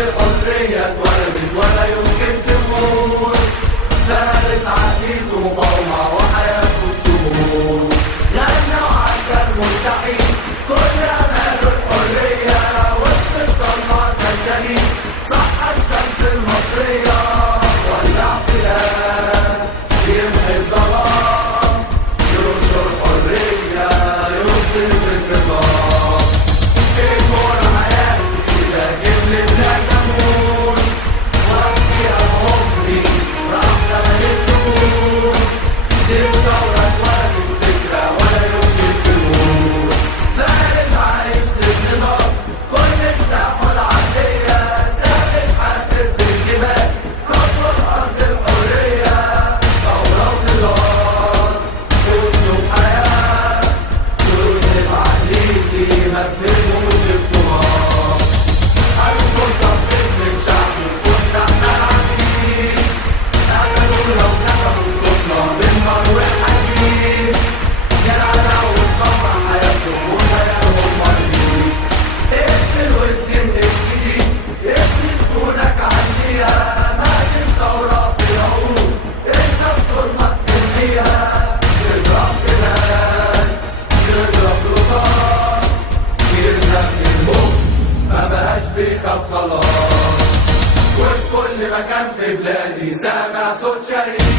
الحرية اتولدت ولا يمكن تموت. فارس عقيد ومقاومة وحياته السهول. غنى وعدى المستحيل كل أماله الحرية. وسط الضلمة تنتهي صح الشمس المصرية. والاحتلال يمحي الظلام ينشر حرية يصدر النظام. الكون حياتي لكن لله تموت. وأبكيها عمري راح ثمن السكون. دي الثورة اتولدت فكرة ولا يمكن تموت. فارس عايش للنضال كل سلاحه العدلية. ثابت حافر في الجبال خطوة أرض الحرية. ثورة وظلال أسلوب حياة ترسم عليكي ما تفهموش التراب. هنكون طبيب من شعبي كنا احنا العبيد. قتلونا وكتبوا صوتنا بالنار والحديد. جدعنا واتقطع حياتهم وخيالهم مريض. اقتل واسجن الجديد ابني سكونك عنديها. مات الثورة في العقول انت بظلمك تنهيها. يضرب في ناس يضرب رصاص يرزق الموت ما بقاش بيخاف خلاص. وفي كل مكان في بلادي سامع صوت شهيد.